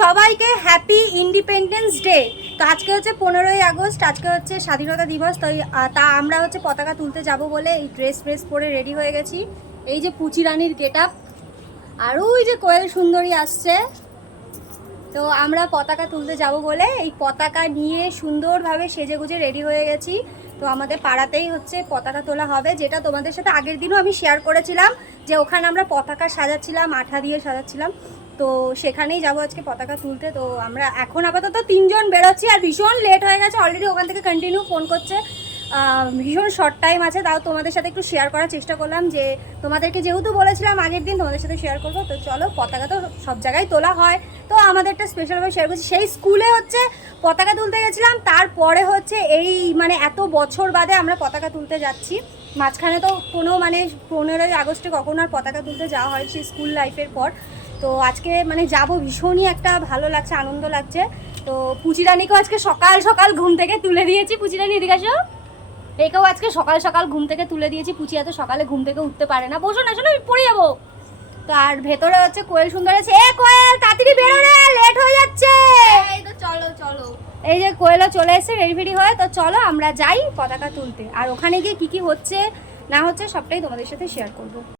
সবাইকে happy independence day. তো আজকে হচ্ছে 15ই আগস্ট, আজকে হচ্ছে স্বাধীনতা দিবস। তো তা আমরা হচ্ছে পতাকা তুলতে যাব বলে এই ড্রেস পরে রেডি হয়ে গেছি। এই যে পুচি রানীর গেট আপ, আর ওই যে কোয়েল সুন্দরী আসছে। তো আমরা পতাকা তুলতে যাব বলে এই পতাকা নিয়ে সুন্দরভাবে সেজেগুজে রেডি হয়ে গেছি। তো আমাদের পাড়াতেই হচ্ছে পতাকা তোলা হবে, যেটা তোমাদের সাথে আগের দিনও আমি শেয়ার করেছিলাম যে ওখানে আমরা পতাকা সাজাচ্ছিলাম, আঠা দিয়ে সাজাচ্ছিলাম। তো সেখানেই যাবো আজকে পতাকা তুলতে। তো আমরা এখন আপাতত 3 জন বেরোচ্ছি, আর ভীষণ লেট হয়ে গেছে অলরেডি। ওখান থেকে কন্টিনিউ ফোন করছে, ভীষণ শর্ট টাইম আছে। তাও তোমাদের সাথে একটু শেয়ার করার চেষ্টা করলাম, যে তোমাদেরকে যেহেতু বলেছিলাম আগের দিন তোমাদের সাথে শেয়ার করবো। তো চলো, পতাকা তো সব জায়গায় তোলা হয়, তো আমাদেরটা স্পেশালভাবে শেয়ার করছি। সেই স্কুলে হচ্ছে পতাকা তুলতে গেছিলাম, তারপরে হচ্ছে এই মানে এত বছর বাদে আমরা পতাকা তুলতে যাচ্ছি। মাঝখানে তো কোনো মানে 15ই আগস্টে কখনো আর পতাকা তুলতে যাওয়া হয় সেই স্কুল লাইফের পর। তো আজকে মানে যাব, ভীষণই একটা ভালো লাগছে, আনন্দ লাগছে। তো পুচিরানিকেও আজকে সকাল সকাল ঘুম থেকে তুলে দিয়েছি। পুচিরানি এদিকে আসো। একেও আজকে সকাল সকাল ঘুম থেকে তুলে দিয়েছি। পুচি এত সকালে ঘুম থেকে উঠতে পারে না। বসো না, শোনো আমি পড়ে যাবো। তো আর ভেতরে হচ্ছে কোয়েল সুন্দর আছে। এ কোয়েল, তাড়াতাড়ি বেরো রে, লেট হয়ে যাচ্ছে। এই তো চলো চলো। এই যে কোয়েলও চলে এসেছে রেডি ফেডি হয়ে। তো চলো আমরা যাই পতাকা তুলতে, আর ওখানে গিয়ে কি কি হচ্ছে না হচ্ছে সবটাই তোমাদের সাথে শেয়ার করবো।